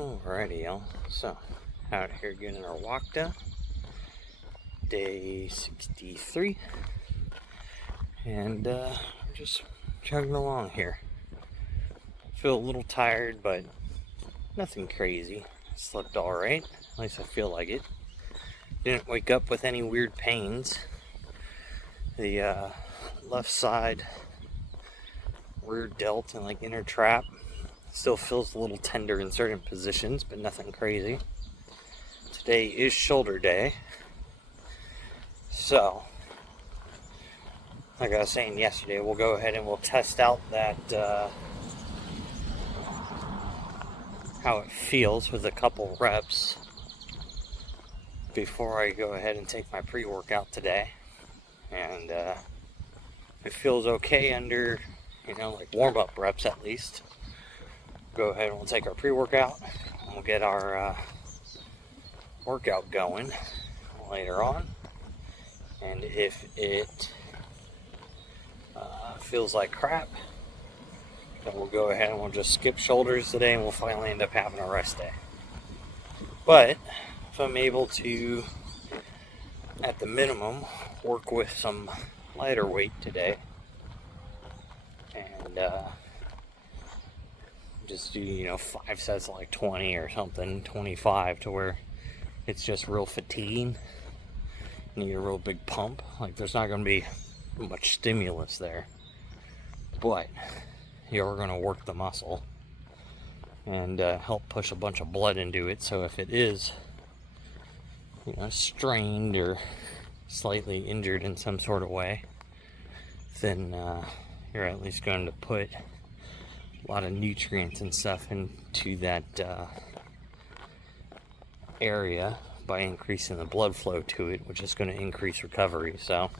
Alrighty, y'all. So, out here getting our walk done. Day 63. And we're just chugging along here. Feel a little tired, but nothing crazy. Slept alright. At least I feel like it. Didn't wake up with any weird pains. The left side rear delt and like inner trap still feels a little tender in certain positions, but nothing crazy. Today is shoulder day. So, like I was saying yesterday, we'll go ahead and we'll test out that how it feels with a couple reps before I go ahead and take my pre-workout today. And if it feels okay under, like warm-up reps at least, go ahead and we'll take our pre-workout and we'll get our workout going later on. And if it feels like crap, then we'll go ahead and we'll just skip shoulders today and we'll finally end up having a rest day. But if I'm able to, at the minimum, work with some lighter weight today and just do 5 sets of like 20 or something, 25, to where it's just real fatiguing, need a real big pump. Like, there's not going to be much stimulus there, but you're going to work the muscle and help push a bunch of blood into it. So if it is strained or slightly injured in some sort of way, then you're at least going to put a lot of nutrients and stuff into that area by increasing the blood flow to it, which is going to increase recovery. So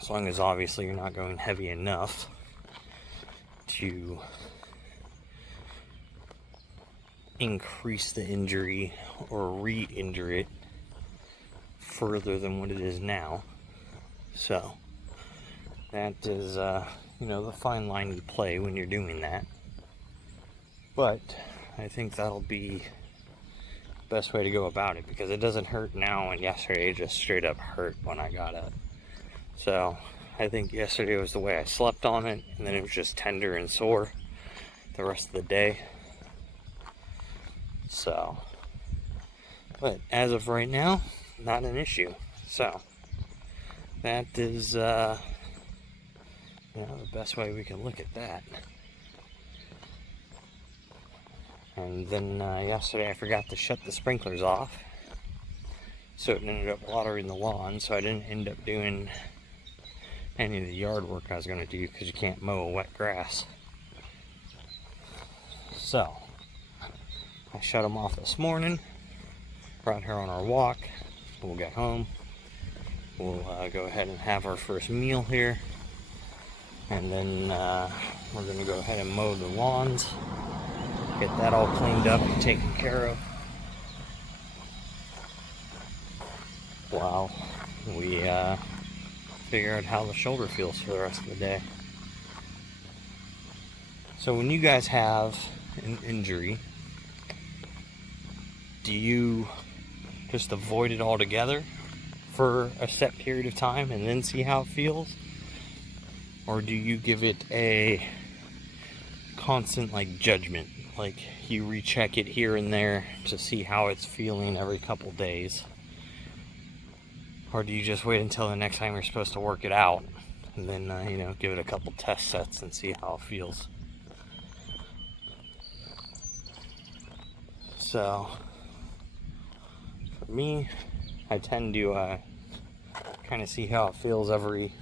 as long as obviously you're not going heavy enough to increase the injury or re-injure it further than what it is now. So that is the fine line you play when you're doing that. But I think that'll be the best way to go about it, because it doesn't hurt now, and yesterday it just straight up hurt when I got up. So I think yesterday was the way I slept on it, and then it was just tender and sore the rest of the day. So, but as of right now, not an issue. So that is the best way we can look at that. And then yesterday I forgot to shut the sprinklers off, so it ended up watering the lawn, so I didn't end up doing any of the yard work I was going to do, because you can't mow wet grass. So I shut them off this morning. We're out here on our walk. We'll get home. We'll go ahead and have our first meal here. And then we're going to go ahead and mow the lawns. Get that all cleaned up and taken care of, while we figure out how the shoulder feels for the rest of the day. So when you guys have an injury, do you just avoid it altogether for a set period of time and then see how it feels? Or do you give it a constant judgment? Like, you recheck it here and there to see how it's feeling every couple days? Or do you just wait until the next time you're supposed to work it out and then, give it a couple test sets and see how it feels? So for me, I tend to kind of see how it feels every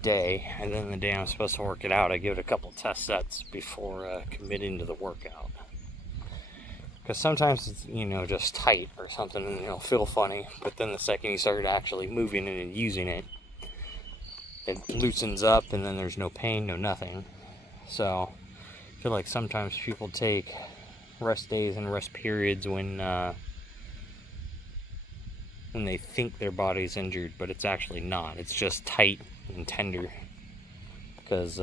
day, and then the day I'm supposed to work it out, I give it a couple test sets before committing to the workout. Because sometimes it's just tight or something, and it'll feel funny, but then the second you start actually moving it and using it, it loosens up, and then there's no pain, no nothing. So I feel like sometimes people take rest days and rest periods when they think their body's injured, but it's actually not. It's just tight and tender, because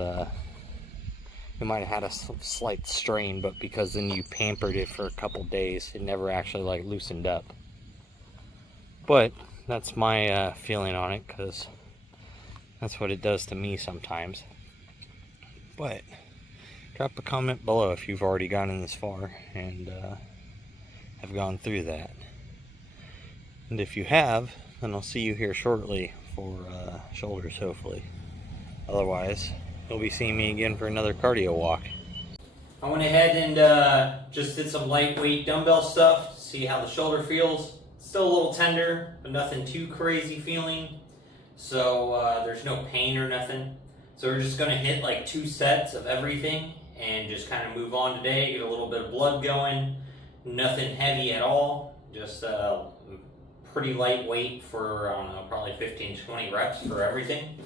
it might have had a slight strain, but because then you pampered it for a couple days, it never actually like loosened up. But that's my feeling on it, because that's what it does to me sometimes. But drop a comment below if you've already gotten this far and have gone through that. And if you have, then I'll see you here shortly for shoulders, hopefully. Otherwise, you'll be seeing me again for another cardio walk. I went ahead and just did some lightweight dumbbell stuff to see how the shoulder feels. Still a little tender, but nothing too crazy feeling. So there's no pain or nothing. So we're just gonna hit like 2 sets of everything and just kind of move on today, get a little bit of blood going. Nothing heavy at all, just pretty lightweight for, I don't know, probably 15 to 20 reps for everything.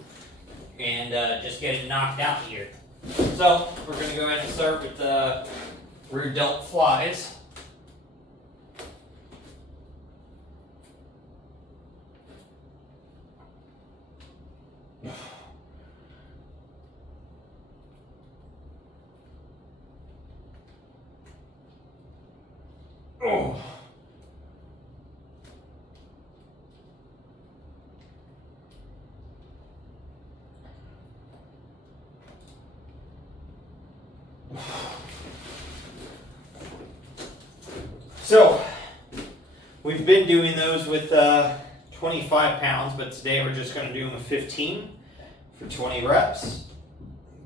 And just get it knocked out here. So we're gonna go ahead and start with the rear delt flies. Oh. So, we've been doing those with 25 pounds, but today we're just going to do them with 15 for 20 reps.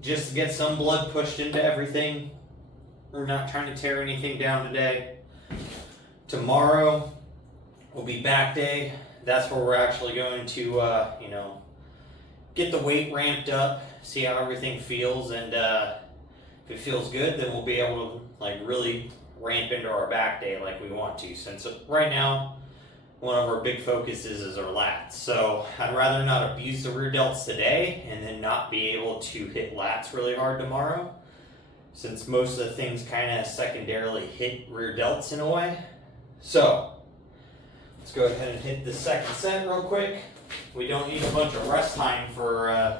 Just to get some blood pushed into everything. We're not trying to tear anything down today. Tomorrow will be back day. That's where we're actually going to, get the weight ramped up, see how everything feels, and if it feels good, then we'll be able to really ramp into our back day like we want to. Since right now, one of our big focuses is our lats. So I'd rather not abuse the rear delts today and then not be able to hit lats really hard tomorrow, since most of the things kind of secondarily hit rear delts in a way. So let's go ahead and hit the second set real quick. We don't need a bunch of rest time for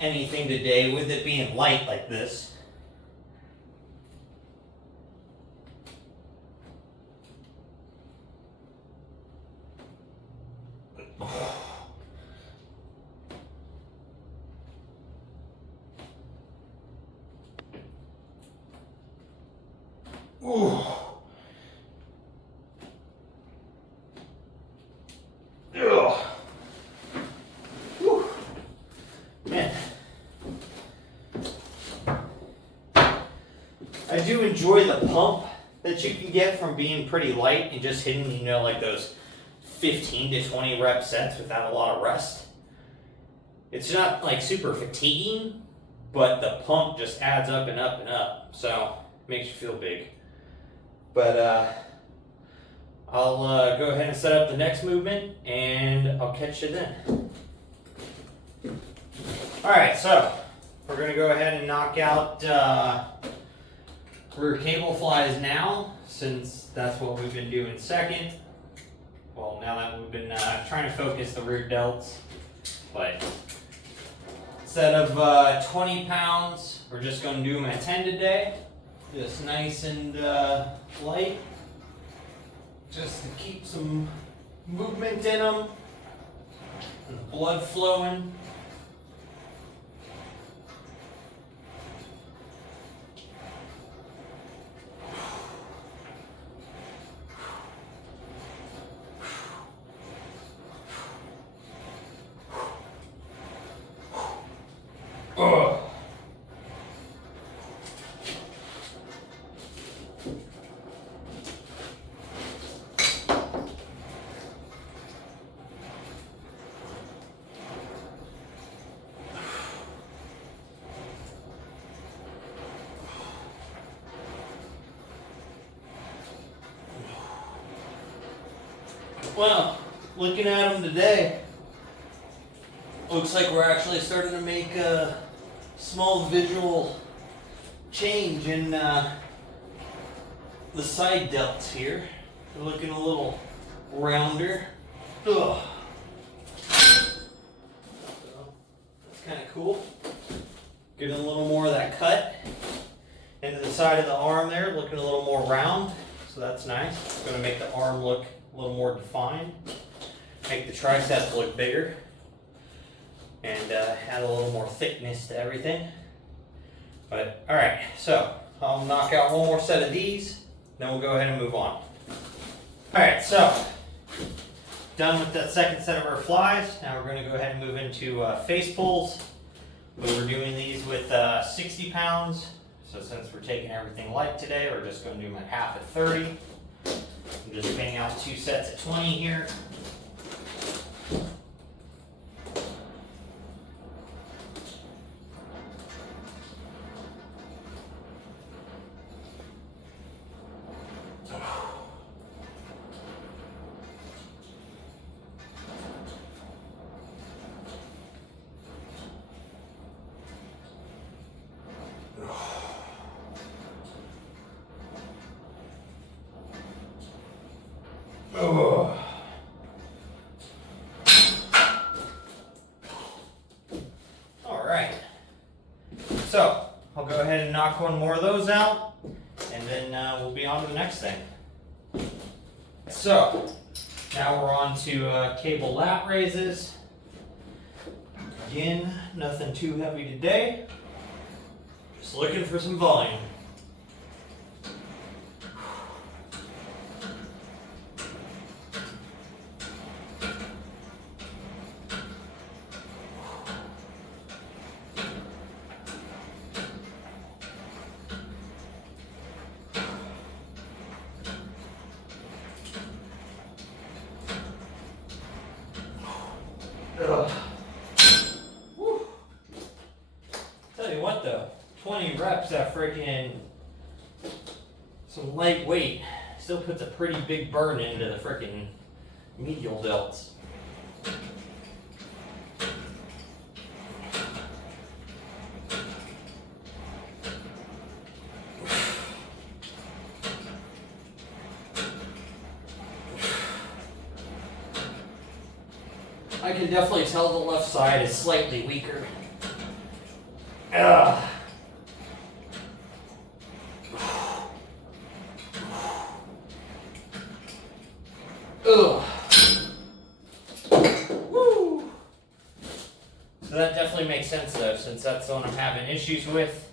anything today, with it being light like this. Ooh. Ugh. Whew. Man. I do enjoy the pump that you can get from being pretty light and just hitting, like those 15 to 20 rep sets without a lot of rest. It's not like super fatiguing, but the pump just adds up and up and up. So it makes you feel big. But I'll go ahead and set up the next movement, and I'll catch you then. Alright, so we're going to go ahead and knock out rear cable flies now, since that's what we've been doing second. Well, now that we've been trying to focus the rear delts. But instead of 20 pounds, we're just going to do them at 10 today. Just nice and light, just to keep some movement in them and blood flowing. Ugh. Well, looking at them today, looks like we're actually starting to make a small visual change in the side delts here. They're looking a little rounder. Ugh. So, that's kind of cool. Getting a little more of that cut into the side of the arm there, looking a little more round, so that's nice. It's going to make the arm look a little more defined, make the triceps look bigger, and add a little more thickness to everything. But alright, so I'll knock out one more set of these, then we'll go ahead and move on. Alright, so done with that second set of our flies. Now we're going to go ahead and move into face pulls. We were doing these with 60 pounds. So since we're taking everything light today, we're just going to do them at half at 30. I'm just bang out 2 sets at 20 here. Oh. All right. So I'll go ahead and knock one more of those out, and then we'll be on to the next thing. So now we're on to cable lat raises. Again, nothing too heavy today. Just looking for some volume. Ugh. Woo. Tell you what though, 20 reps at freaking some light weight still puts a pretty big burn into the freaking medial delts. I can definitely tell the left side is slightly weaker. Ugh. Ugh. Woo. So that definitely makes sense though, since that's the one I'm having issues with.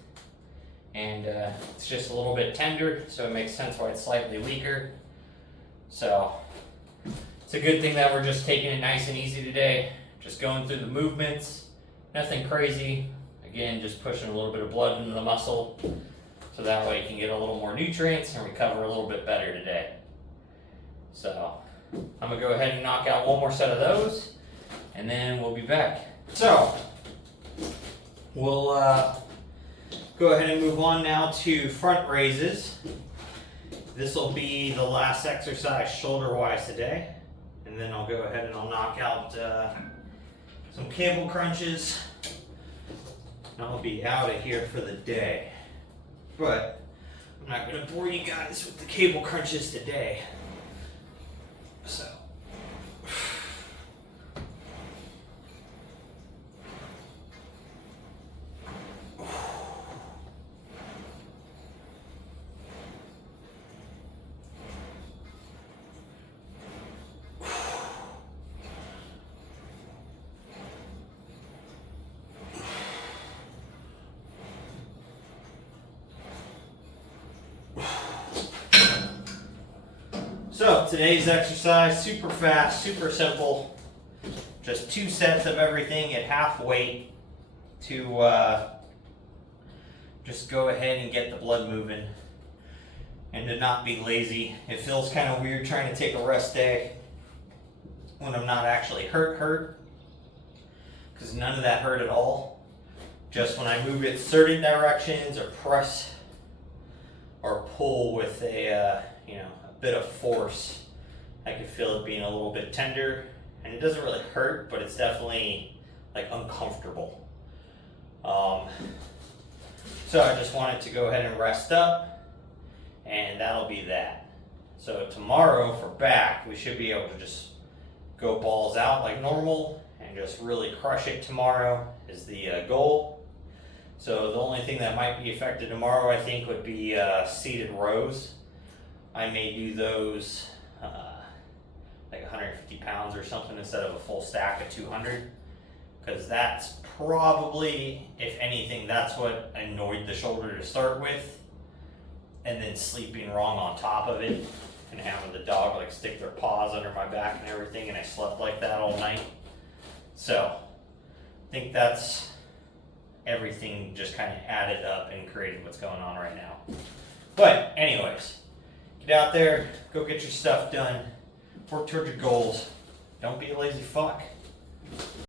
And it's just a little bit tender, so it makes sense why it's slightly weaker. So it's a good thing that we're just taking it nice and easy today. Just going through the movements, nothing crazy. Again, just pushing a little bit of blood into the muscle, so that way you can get a little more nutrients and recover a little bit better today. So I'm gonna go ahead and knock out one more set of those, and then we'll be back. So we'll go ahead and move on now to front raises. This will be the last exercise shoulder-wise today. And then I'll go ahead and I'll knock out some cable crunches. And I'll be out of here for the day. But I'm not going to bore you guys with the cable crunches today. So. So today's exercise, super fast, super simple. Just 2 sets of everything at half weight to just go ahead and get the blood moving and to not be lazy. It feels kind of weird trying to take a rest day when I'm not actually hurt, because none of that hurt at all. Just when I move it certain directions or press or pull with a bit of force, I can feel it being a little bit tender, and it doesn't really hurt, but it's definitely like uncomfortable. So I just wanted to go ahead and rest up, and that'll be that. So tomorrow for back, we should be able to just go balls out like normal and just really crush it tomorrow is the goal. So the only thing that might be affected tomorrow, I think, would be seated rows. I may do those like 150 pounds or something instead of a full stack of 200. Because that's probably, if anything, that's what annoyed the shoulder to start with. And then sleeping wrong on top of it. And having the dog like stick their paws under my back and everything. And I slept like that all night. So, I think that's everything just kind of added up and created what's going on right now. But anyways, get out there, go get your stuff done, work towards your goals. Don't be a lazy fuck.